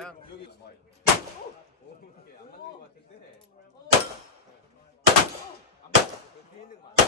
그냥 여기 안 맞는 것 같은데. 안 맞는 거 있는 거